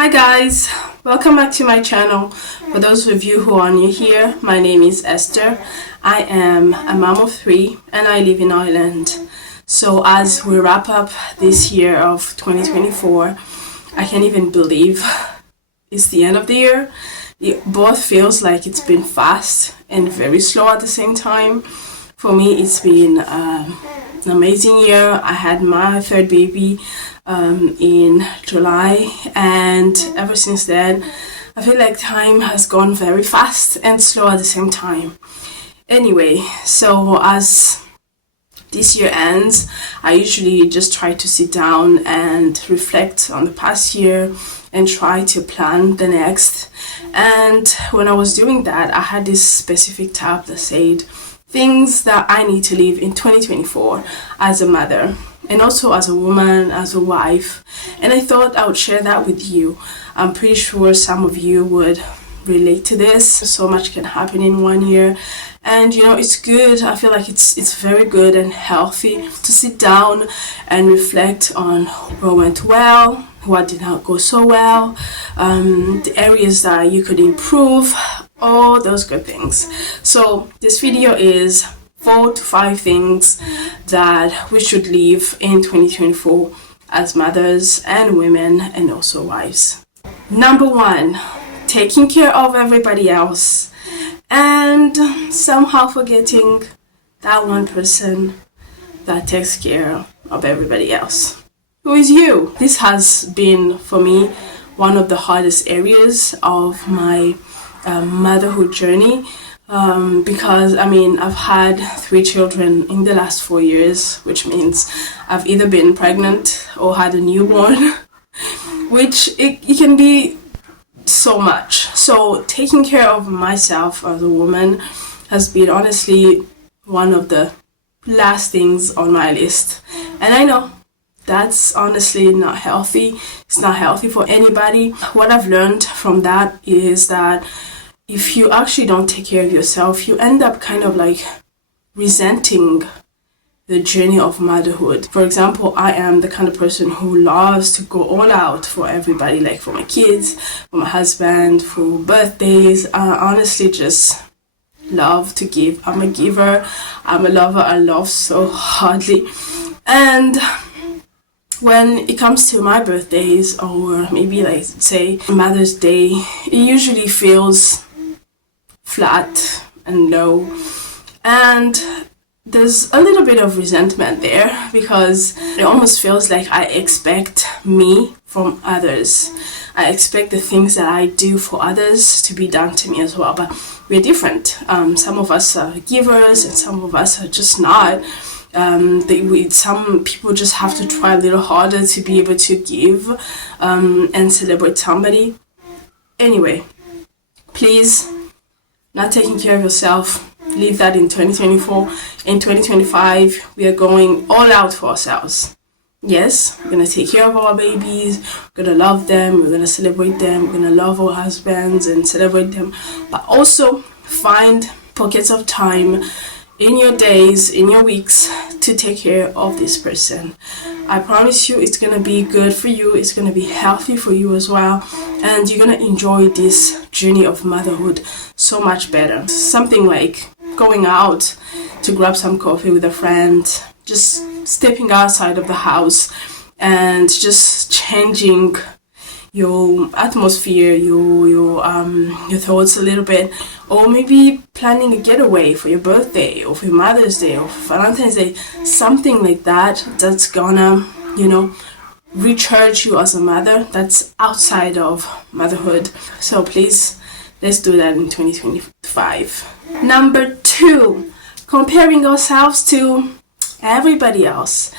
Hi guys, welcome back to my channel. For those of you who are new here, my name is Esther. I am a mom of 3 and I live in Ireland. So as we wrap up this year of 2024, I can't even believe it's the end of the year. It both feels like it's been fast and very slow at the same time. For me, it's been an amazing year. I had my 3rd baby in July, and ever since then I feel like time has gone very fast and slow at the same time. Anyway, so as this year ends, I usually just try to sit down and reflect on the past year and try to plan the next. And when I was doing that, I had this specific tab that said things that I need to live in 2024 as a mother and also as a woman, as a wife. And I thought I would share that with you. I'm pretty sure some of you would relate to this. So much can happen in one year. And it's good. I feel like it's very good and healthy to sit down and reflect on what went well, what did not go so well, the areas that you could improve, all those good things. So this video is 4 to 5 things that we should leave in 2024 as mothers and women and also wives. Number 1, taking care of everybody else and somehow forgetting that one person that takes care of everybody else. Who is you? This has been for me one of the hardest areas of my motherhood journey, because I've had 3 children in the last 4 years, which means I've either been pregnant or had a newborn, which it can be so much. So taking care of myself as a woman has been honestly one of the last things on my list. And I know that's honestly not healthy. It's not healthy for anybody. What I've learned from that is that if you actually don't take care of yourself, you end up kind of like resenting the journey of motherhood. For example, I am the kind of person who loves to go all out for everybody, like for my kids, for my husband, for birthdays. I honestly just love to give. I'm a giver. I'm a lover. I love so hardly. And when it comes to my birthdays, or maybe like say Mother's Day, it usually feels flat and low, and there's a little bit of resentment there because it almost feels like I expect me from others. I expect the things that I do for others to be done to me as well, but we're different. Some of us are givers and some of us are just not. Some people just have to try a little harder to be able to give and celebrate somebody. Anyway, please, not taking care of yourself, leave that in 2024. In 2025, we are going all out for ourselves. Yes, we're going to take care of our babies, we're going to love them, we're going to celebrate them, we're going to love our husbands and celebrate them, but also find pockets of time in your days, in your weeks, to take care of this person. I promise you it's going to be good for you, it's going to be healthy for you as well, and you're going to enjoy this journey of motherhood so much better. Something like going out to grab some coffee with a friend, just stepping outside of the house and just changing your atmosphere, your thoughts a little bit, or maybe planning a getaway for your birthday or for your Mother's Day or for Valentine's Day, something like that that's gonna recharge you as a mother, that's outside of motherhood. So please, let's do that in 2025. Number 2, comparing ourselves to everybody else.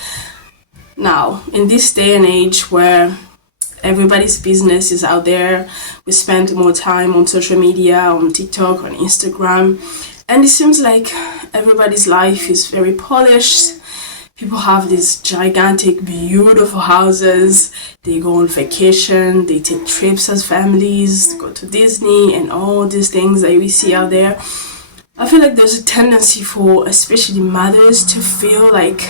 Now, in this day and age where everybody's business is out there, we spend more time on social media, on TikTok, on Instagram, and it seems like everybody's life is very polished. People have these gigantic, beautiful houses, they go on vacation, they take trips as families, go to Disney and all these things that we see out there. I feel like there's a tendency for especially mothers to feel like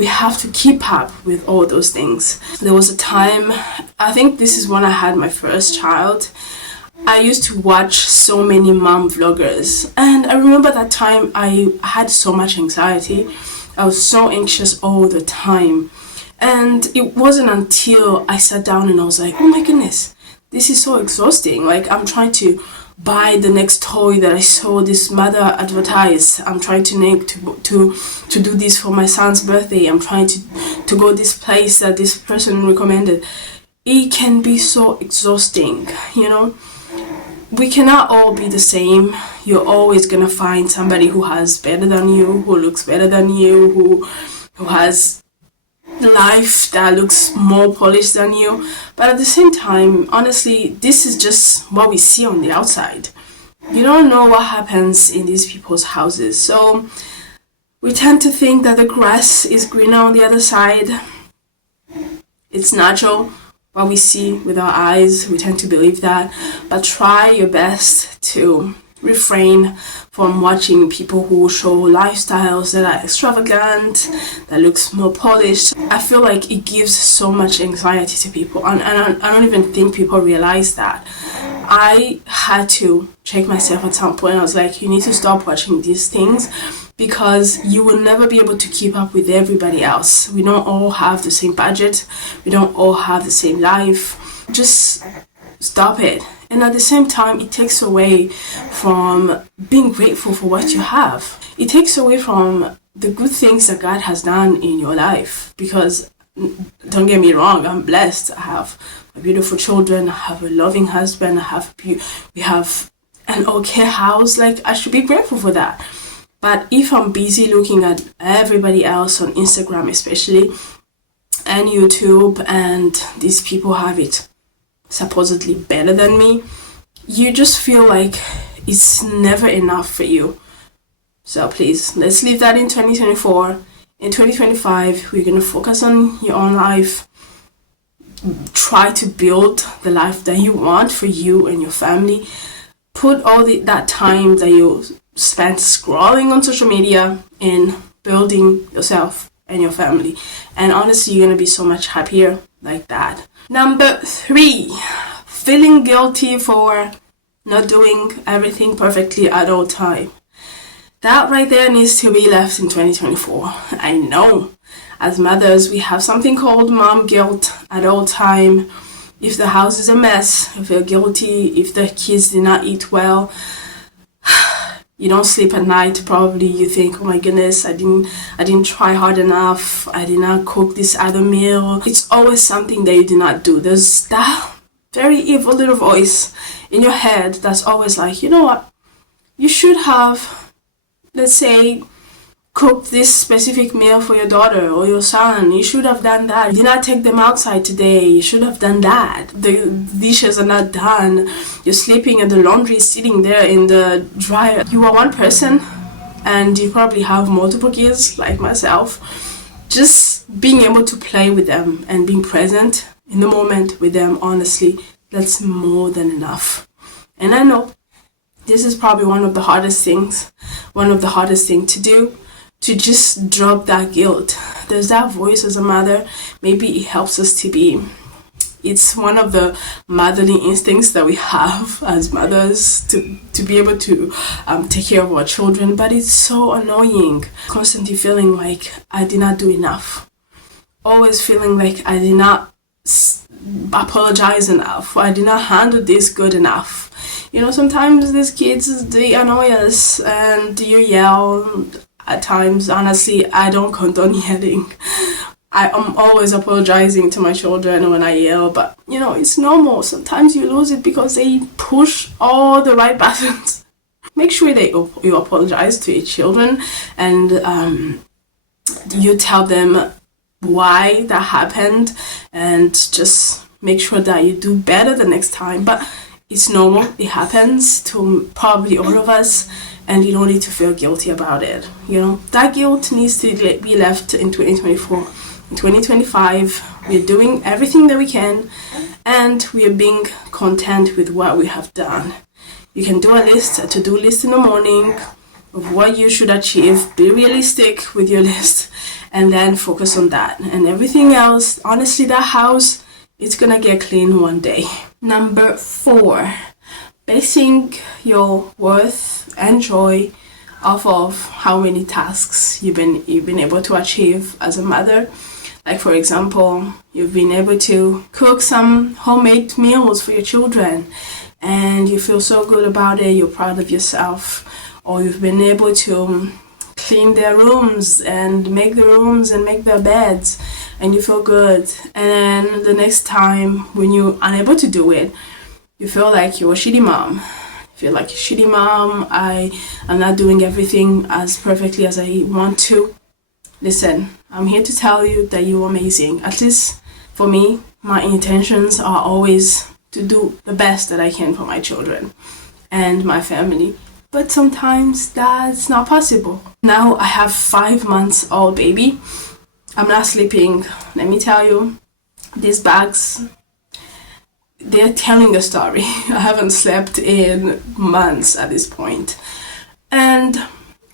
we have to keep up with all those things. There was a time, I think this is when I had my first child, I used to watch so many mom vloggers, and I remember that time I had so much anxiety. I was so anxious all the time, and it wasn't until I sat down and I was like, oh my goodness, this is so exhausting. Like, I'm trying to buy the next toy that I saw this mother advertise. I'm trying to make to do this for my son's birthday. I'm trying to go this place that this person recommended. It can be so exhausting, you know. We cannot all be the same. You're always gonna find somebody who has better than you, who looks better than you, who has life that looks more polished than you. But at the same time, honestly, this is just what we see on the outside. You don't know what happens in these people's houses. So we tend to think that the grass is greener on the other side. It's natural. What we see with our eyes, we tend to believe that, but try your best to refrain from watching people who show lifestyles that are extravagant, that looks more polished. I feel like it gives so much anxiety to people, and I don't even think people realize that. I had to check myself at some point. I was like, you need to stop watching these things, because you will never be able to keep up with everybody else. We don't all have the same budget. We don't all have the same life. Just stop it. And at the same time, it takes away from being grateful for what you have. It takes away from the good things that God has done in your life. Because, don't get me wrong, I'm blessed. I have beautiful children. I have a loving husband. We have an okay house. Like, I should be grateful for that. But if I'm busy looking at everybody else on Instagram especially, and YouTube, and these people have it supposedly better than me, you just feel like it's never enough for you. So please, let's leave that in 2024. In 2025, we're going to focus on your own life. Try to build the life that you want for you and your family. Put all that time that you spent scrolling on social media in building yourself and your family, and honestly, you're gonna be so much happier like that. Number 3, feeling guilty for not doing everything perfectly at all time. That right there needs to be left in 2024. I know as mothers we have something called mom guilt at all time. If the house is a mess, you feel guilty. If the kids did not eat well, you don't sleep at night, probably you think, oh my goodness, I didn't try hard enough, I did not cook this other meal. It's always something that you did not do. There's that very evil little voice in your head that's always like, you know what, you should have, let's say, cooked this specific meal for your daughter or your son. You should have done that. You did not take them outside today. You should have done that. The dishes are not done. You're sleeping and the laundry is sitting there in the dryer. You are one person and you probably have multiple kids like myself. Just being able to play with them and being present in the moment with them, honestly, that's more than enough. And I know this is probably one of the hardest things to do, to just drop that guilt. There's that voice as a mother. Maybe it helps us to be, it's one of the motherly instincts that we have as mothers to be able to take care of our children, but it's so annoying. Constantly feeling like I did not do enough. Always feeling like I did not apologize enough. I did not handle this good enough. You know, sometimes these kids, they annoy us and you yell. At times, honestly, I don't condone yelling. I'm always apologizing to my children when I yell, but you know, it's normal. Sometimes you lose it because they push all the right buttons. Make sure that you apologize to your children and you tell them why that happened, and just make sure that you do better the next time. But it's normal. It happens to probably all of us. And you don't need to feel guilty about it. You know, that guilt needs to be left in 2024. In 2025, we're doing everything that we can, and we are being content with what we have done. You can do a to-do list in the morning, of what you should achieve. Be realistic with your list and then focus on that. And everything else, honestly, that house, it's gonna get clean one day. Number 4, basing your worth and joy off of how many tasks you've been able to achieve as a mother. Like, for example, you've been able to cook some homemade meals for your children and you feel so good about it, you're proud of yourself. Or you've been able to clean their rooms and make their beds and you feel good. And then the next time when you're unable to do it, you feel like you're a shitty mom. I'm not doing everything as perfectly as I want to. Listen, I'm here to tell you that you're amazing. At least for me, my intentions are always to do the best that I can for my children and my family. But sometimes that's not possible. Now I have 5 months old baby. I'm not sleeping. Let me tell you, these bags, they're telling a story. I haven't slept in months at this point. And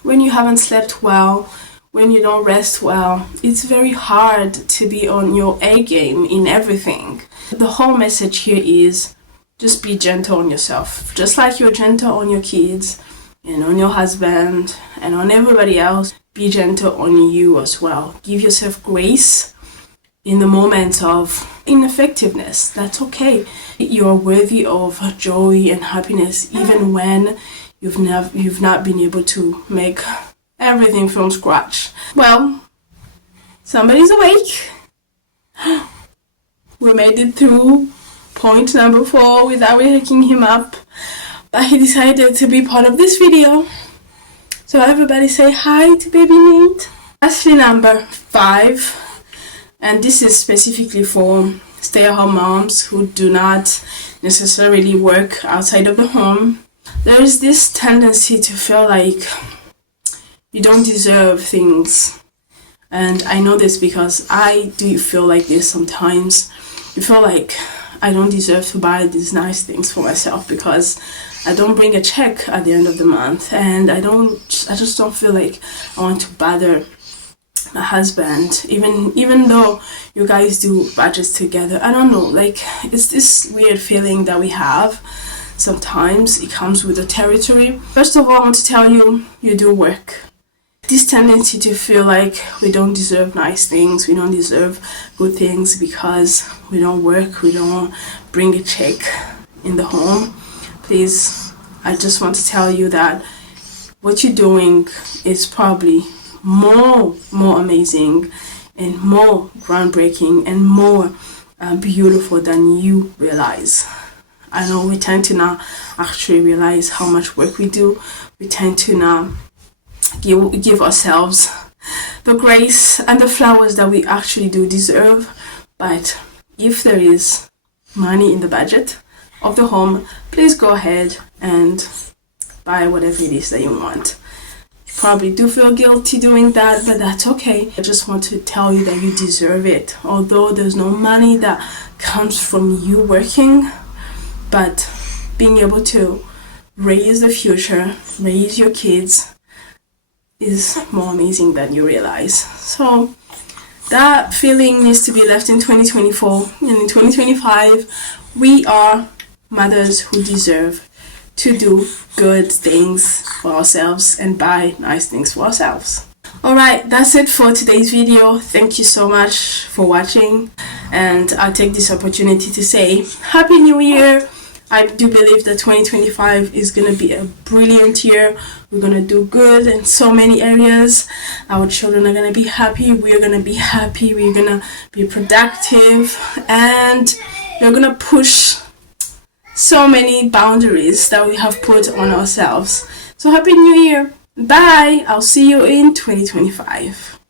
when you haven't slept well, when you don't rest well, it's very hard to be on your A game in everything. The whole message here is just be gentle on yourself. Just like you're gentle on your kids and on your husband and on everybody else, be gentle on you as well. Give yourself grace in the moments of ineffectiveness. That's okay. You're worthy of joy and happiness even when you've not been able to make everything from scratch. Well, somebody's awake. We made it through point number 4 without waking him up. He decided to be part of this video. So everybody say hi to baby Nate. Lastly, number 5, and this is specifically for stay-at-home moms who do not necessarily work outside of the home. There is this tendency to feel like you don't deserve things. And I know this because I do feel like this sometimes. You feel like I don't deserve to buy these nice things for myself because I don't bring a check at the end of the month, and I just don't feel like I want to bother my husband, even though you guys do budgets together. I don't know, like, it's this weird feeling that we have. Sometimes it comes with the territory. First of all, I want to tell you, you do work. This tendency to feel like we don't deserve nice things, we don't deserve good things because we don't work, we don't bring a check in the home. Please, I just want to tell you that what you're doing is probably more amazing and more groundbreaking and more beautiful than you realize. I know we tend to not actually realize how much work we do. We tend to not give ourselves the grace and the flowers that we actually do deserve. But if there is money in the budget of the home, please go ahead and buy whatever it is that you want. You probably do feel guilty doing that, but that's okay. I just want to tell you that you deserve it. Although there's no money that comes from you working, but being able to raise the future, raise your kids, is more amazing than you realize. So that feeling needs to be left in 2024, and in 2025 we are mothers who deserve to do good things for ourselves and buy nice things for ourselves. Alright, that's it for today's video. Thank you so much for watching, and I'll take this opportunity to say Happy New Year. I do believe that 2025 is going to be a brilliant year. We're going to do good in so many areas. Our children are going to be happy. We're going to be happy. We're going to be productive. And we're going to push so many boundaries that we have put on ourselves. So Happy New Year. Bye. I'll see you in 2025.